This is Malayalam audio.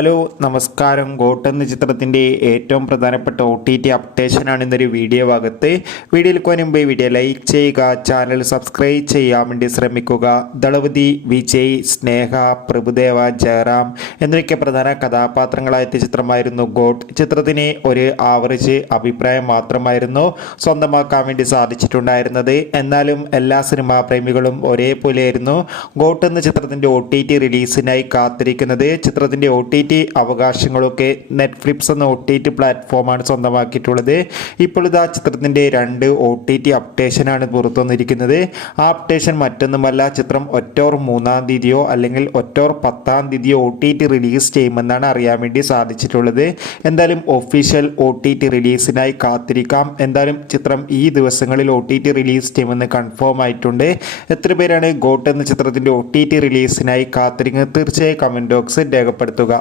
ഹലോ നമസ്കാരം. ഗോട്ട് എന്ന ചിത്രത്തിൻ്റെ ഏറ്റവും പ്രധാനപ്പെട്ട OTT അപ്ഡേഷനാണ് ഇന്നൊരു വീഡിയോ ഭാഗത്ത്. വീഡിയോയിൽ മുമ്പ് വീഡിയോ ലൈക്ക് ചെയ്യുക, ചാനൽ സബ്സ്ക്രൈബ് ചെയ്യാൻ വേണ്ടി ശ്രമിക്കുക. ദളപതി, വിജയ്, സ്നേഹ, പ്രഭുദേവ, ജയറാം എന്നൊക്കെ പ്രധാന കഥാപാത്രങ്ങളായ ചിത്രമായിരുന്നു ഗോട്ട്. ചിത്രത്തിന് ഒരു ആവറേജ് അഭിപ്രായം മാത്രമായിരുന്നു സ്വന്തമാക്കാൻ വേണ്ടി സാധിച്ചിട്ടുണ്ടായിരുന്നത്. എന്നാലും എല്ലാ സിനിമാ പ്രേമികളും ഒരേപോലെയായിരുന്നു ഗോട്ട് എന്ന ചിത്രത്തിൻ്റെ OTT റിലീസിനായി കാത്തിരിക്കുന്നത്. ചിത്രത്തിൻ്റെ OTT അവകാശങ്ങളൊക്കെ നെറ്റ്ഫ്ലിക്സ് എന്ന OTT പ്ലാറ്റ്ഫോമാണ് സ്വന്തമാക്കിയിട്ടുള്ളത്. ഇപ്പോൾ ഇതാ ചിത്രത്തിൻ്റെ 2 OTT അപ്ഡേഷനാണ് പുറത്തു വന്നിരിക്കുന്നത്. ആ അപ്ഡേഷൻ മറ്റൊന്നുമല്ല, ചിത്രം ഒക്ടോബർ 3-ാം തീയതിയോ അല്ലെങ്കിൽ ഒക്ടോബർ 10-ാം തീയതിയോ OTT റിലീസ് ചെയ്യുമെന്നാണ് അറിയാൻ വേണ്ടി സാധിച്ചിട്ടുള്ളത്. എന്തായാലും ഒഫീഷ്യൽ OTT റിലീസിനായി കാത്തിരിക്കാം. എന്തായാലും ചിത്രം ഈ ദിവസങ്ങളിൽ OTT റിലീസ് ചെയ്യുമെന്ന് കൺഫേം ആയിട്ടുണ്ട്. എത്ര പേരാണ് ഗോട്ട് എന്ന ചിത്രത്തിൻ്റെ OTT റിലീസിനായി കാത്തിരിക്കുന്നത്? തീർച്ചയായും കമൻറ്റ് ബോക്സിൽ രേഖപ്പെടുത്തുക.